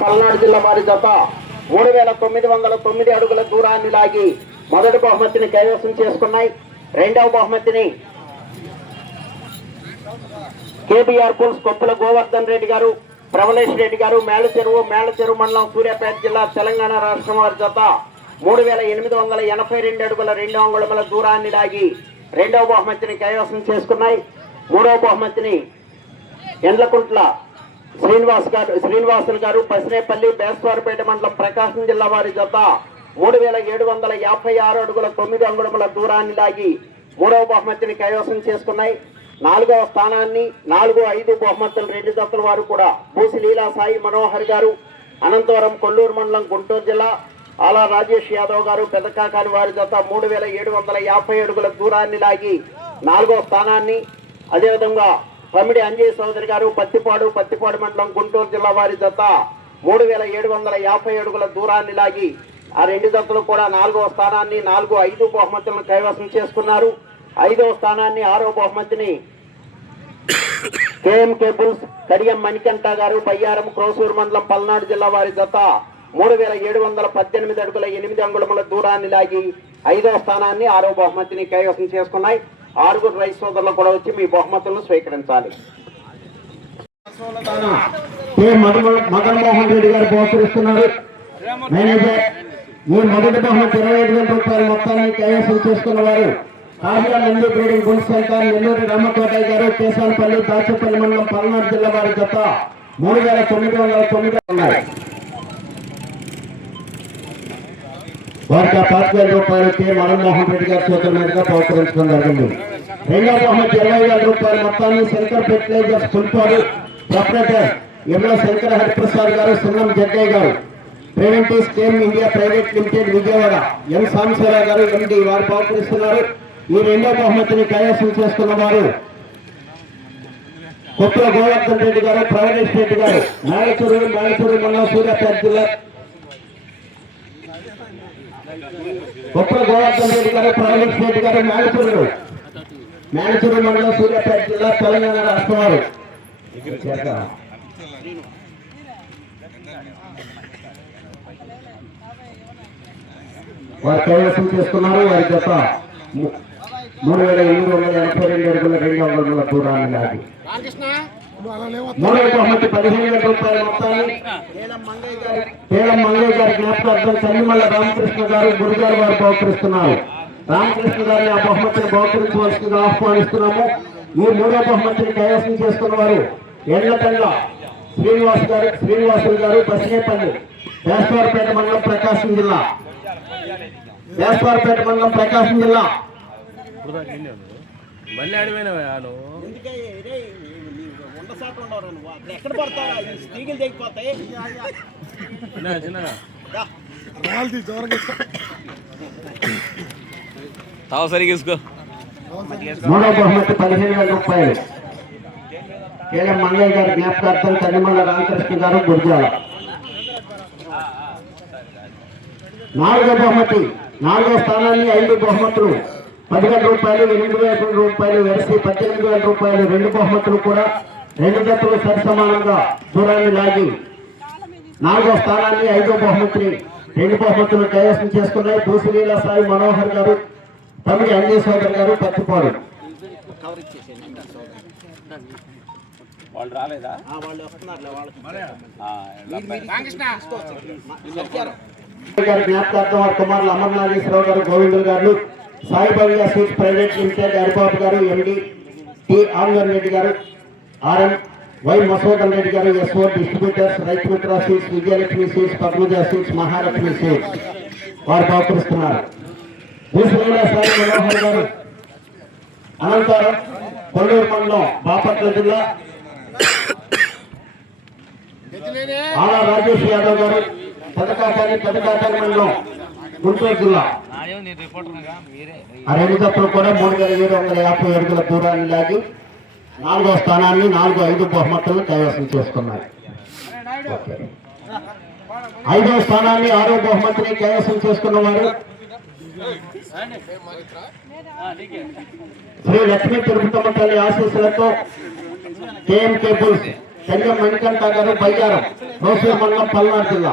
పల్నాడు జిల్లా వారి జత మూడు వేల తొమ్మిది వందల తొమ్మిది అడుగుల దూరాన్ని లాగి మొదటి బహుమతిని కైవసం చేసుకున్నాయి. రెండవ బహుమతిని కేబీఆర్ పుల్స్ కొప్పుల గోవర్ధన్ రెడ్డి గారు ప్రవలేష్ రెడ్డి గారు మేళ చెరువు మేళ చెరువు మండలం సూర్యాపేట జిల్లా తెలంగాణ రాష్ట్రం వారి జత మూడు వేల ఎనిమిది వందల ఎనభై రెండు అడుగుల రెండు అంగుళముల దూరాన్ని లాగి రెండవ బహుమతిని కైవసం చేసుకున్నాయి. మూడవ బహుమతిని ఎండ్లకుంట్ల శ్రీనివాస్ గారు శ్రీనివాసులు గారు పసినేపల్లి బేస్తవారపేట మండలం ప్రకాశం జిల్లా వారి జత మూడు వేల ఏడు వందల యాభై ఆరు అడుగుల తొమ్మిది అంగుళముల దూరాన్ని లాగి మూడవ బహుమతిని కైవసం చేసుకున్నాయి. నాలుగవ స్థానాన్ని నాలుగు ఐదు బహుమతులు రెండు జతల వారు కూడా బూసి లీలా సాయి మనోహర్ గారు అనంతవరం కొల్లూరు మండలం గుంటూరు జిల్లా అలా రాజేష్ యాదవ్ గారు పెదకాకాని వారి జత మూడు వేల ఏడు వందల యాభై అడుగుల దూరాన్ని లాగి నాలుగవ స్థానాన్ని అదేవిధంగా పమిడి అంజయ్య సోదరి గారు పత్తిపాడు పత్తిపాడు మండలం గుంటూరు జిల్లా వారి జత మూడు వేల ఏడు వందల యాభై అడుగుల దూరాన్ని లాగి ఆ రెండు జతలు కూడా నాలుగవ స్థానాన్ని నాలుగు ఐదు బహుమతులను కైవసం చేసుకున్నారు. ఐదవ స్థానాన్ని ఆరో బహుమతిని కేఎం కేబుల్స్ కడియం మణికంఠ గారు బయ్యారం క్రోసూరు మండలం పల్నాడు జిల్లా వారి జత మూడు వేల ఏడు వందల పద్దెనిమిది అడుగుల ఎనిమిది అంగుళముల దూరాన్ని లాగి ఐదవ స్థానాన్ని ఆరో బహుమతిని కైవసం చేసుకున్నాయి ఆరుగురు రైతు సోదరులు కూడా వచ్చి మీ బహుమతులను స్వీకరించాలి. మదన్మోహన్ రెడ్డి గారు బహుకరిస్తున్నారు. మేనేజర్ ఈ మొదటి బహుమతి ఇరవై ఐదు వేల రూపాయల మొత్తాన్ని కైవసం చేసుకున్న వారు Kavya Nandi breeding bull centre Nellore Ramakotaiah గారు కేశాలపల్లి దాచేపల్లి మండలం పల్నాడు జిల్లా వారి జత మూడు వేల తొమ్మిది వందల తొమ్మిది ఉన్నాయి. వారికి ఆ పాతిక వేల రూపాయలు కె మదన్ రెడ్డి గారి చేతుల మీదుగా బహుకరించడం జరిగింది. రెండవ బహుమతి ఇరవై వేల రూపాయల మొత్తాన్ని Shankar fertilisers Pulpadu proprietor M Shankar Hariprasad garu Sunnam Jaggaiah garu preventive scheme India private limited Vijayawada M Sambasivarao garu MD వారు బహుకరిస్తున్నారు ఈ రెండో బహుమతిని కైవసం చేస్తున్న వారు కొత్త గోవర్ధన్ రెడ్డి గారు ప్రవీణేష్ రెడ్డి గారు మేళచూరు మేళచూరు మండలం సూర్యాపేట జిల్లా కొప్పుల గోవర్ధన్ రెడ్డి గారు ప్రవీణేష్ రెడ్డి గారు మేళచూరు మేళచూరు మండలం సూర్యాపేట జిల్లా తెలంగాణ రాష్ట్రం వారు వారు కైవసం చేస్తున్నారు వారి జత మూడు వేల ఎనిమిది వందల ఎనభై రెండు అడుగుల రెండు వందల దూరాన్ని లాగి మూడవ బహుమతి పదిహేను వేల రూపాయల మొత్తాన్ని నీలం మంగయ్య గారు కేవలం మంగయ్య గారి జ్ఞాపకార్థం చందిమల్ల రామకృష్ణ గారు గురుగారు వారు బహుకరిస్తున్నారు. రామకృష్ణ గారిని ఆ బహుమతిని బహుకరించవలసిందిగా ఆహ్వానిస్తున్నాము. ఈ మూడో బహుమతిని కైవసం చేసుకున్న వారు శ్రీనివాస్ గారు శ్రీనివాసులు గారు బసినేపల్లి వేస్తవారపేట మండలం ప్రకాశం జిల్లా. వేస్తవారపేట మండలం ప్రకాశం జిల్లా. మళ్ళీ అడిపోయినావా నువ్వు ఎందుకే? రే, నీవు వంద శాతం ఉండవురా నువ్వు. అక్కడ ఎక్కడ పడతావా ఈ స్టీగులు తెగిపోతాయి. చిన్నగా చిన్నగా దా. తావ సరిగా తీసుకో మూడో బహుమతి పదిహేను వేల రూపాయలు. కేవలం మంగయ్య గారి జ్ఞాపకార్థం కన్నిమల్ల రామకృష్ణ గారు గుర్జాల నాలుగో బహుమతి నాలుగో స్థానాన్ని ఐదు బహుమతులు. పదివేల రూపాయలు ఎనిమిది వేల రూపాయలు వెరసి పద్దెనిమిది వేల రూపాయలు రెండు బహుమతులు కూడా రెండు జతలు సరిసమానంగా దూరాన్ని లాగి నాలుగో స్థానాన్ని ఐదో బహుమతిని రెండు బహుమతులు కైవసం చేసుకున్నాయి. భూసిలీల సాయి మనోహర్ గారు తమిళ అంజయ్ సోదర్ గారు పత్తిపాడు. వాళ్ళు రాలేదా? ఆ, వాళ్ళు వస్తున్నారులే వాళ్ళకి ఆ, చెప్పారు గారి జ్ఞాపకార్థం వారి కుమారులు Amar Nageswararao garu Govindulu garu Saibaba seeds private limited Haribabu garu MD T ఆంగన్ Reddy గారు RM why మసోదన్ Reddy garu SO distributors Rythu Mitra seeds Vijayalakshmi seeds Padmaja seeds Mahalakshmi seeds వారు సాయి మనోహర్ గారు అనంతరం కొల్లూరు మండలం బాపట్ల జిల్లా ఆలా రాజేష్ యాదవ్ గారు పథకాచారి పథకాచారి మండలం గుంటూరు జిల్లా. జట్లు కూడా మూడు వేల ఏడు వందల యాభై అడుగుల దూరాన్ని లాగి నాలుగో స్థానాన్ని నాలుగు ఐదు బహుమతులను కైవసం చేసుకున్నారు. ఐదో స్థానాన్ని ఆరో బహుమతిని కైవసం చేసుకున్న వారు శ్రీ లక్ష్మీ తిరుపతమ్మ తల్లి ఆశీస్సులతో కేఎం కేబుల్స్ చెంగం మణికంఠ గారు బయ్యారం రోసే మండలం పల్నాడు జిల్లా.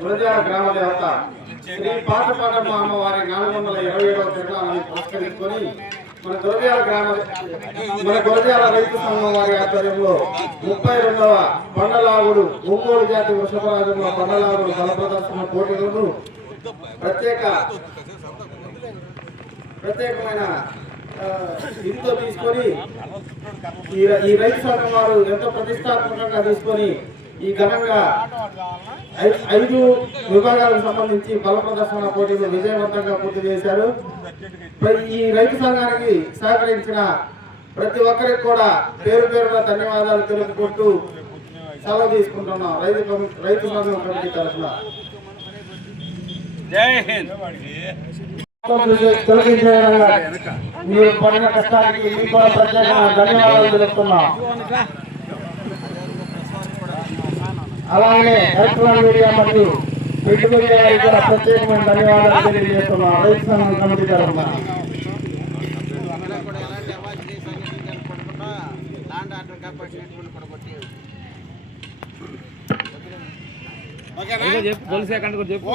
గురజాల గ్రామ దేవత శ్రీ పాతపాడమ్మ అమ్మవారి నాలుగు వందల ఇరవై ఏడవ తిరునాళ్ళని పురస్కరించుకొని మన గురజాల గ్రామ మన గురజాల రైతు సంఘం వారి ఆధ్వర్యంలో ముప్పై రెండవ పండలాగుడు ఒంగోలు జాతి వృషభరాజంలో పండలాగుడు బలప్రదర్శన పోటీలను ప్రత్యేక ప్రత్యేకమైన ఆ, తీసుకొని ఈ ఈ రైతు సంఘం వారు ఎంతో ప్రతిష్టాత్మకంగా తీసుకొని ఈ ఘనంగా ఐదు విభాగాలకు సంబంధించి బల ప్రదర్శన పోటీలు విజయవంతంగా పూర్తి చేశారు. ఈ రైతు సంఘానికి సహకరించిన ప్రతి ఒక్కరికి కూడా పేరు పేరున ధన్యవాదాలు తెలుపుకుంటూ సెలవు తీసుకుంటున్నాం. రైతు రైతు సంఘం కమిటీ తరఫున. జై హింద్. తొలగించే విధంగా మీరు పడిన కష్టానికి మీకు కూడా ప్రత్యేకమైన ధన్యవాదాలు తెలుపుతున్నాం. అలాగే ఎలక్ట్రానిక్ మీడియా మరియు ప్రింట్ మీడియా వారికి కూడా ప్రత్యేకమైన ధన్యవాదాలు తెలియజేస్తున్నాం రైతు సంఘం కమిటీ తరఫున. అకౌంట్ కూడా చెప్పు.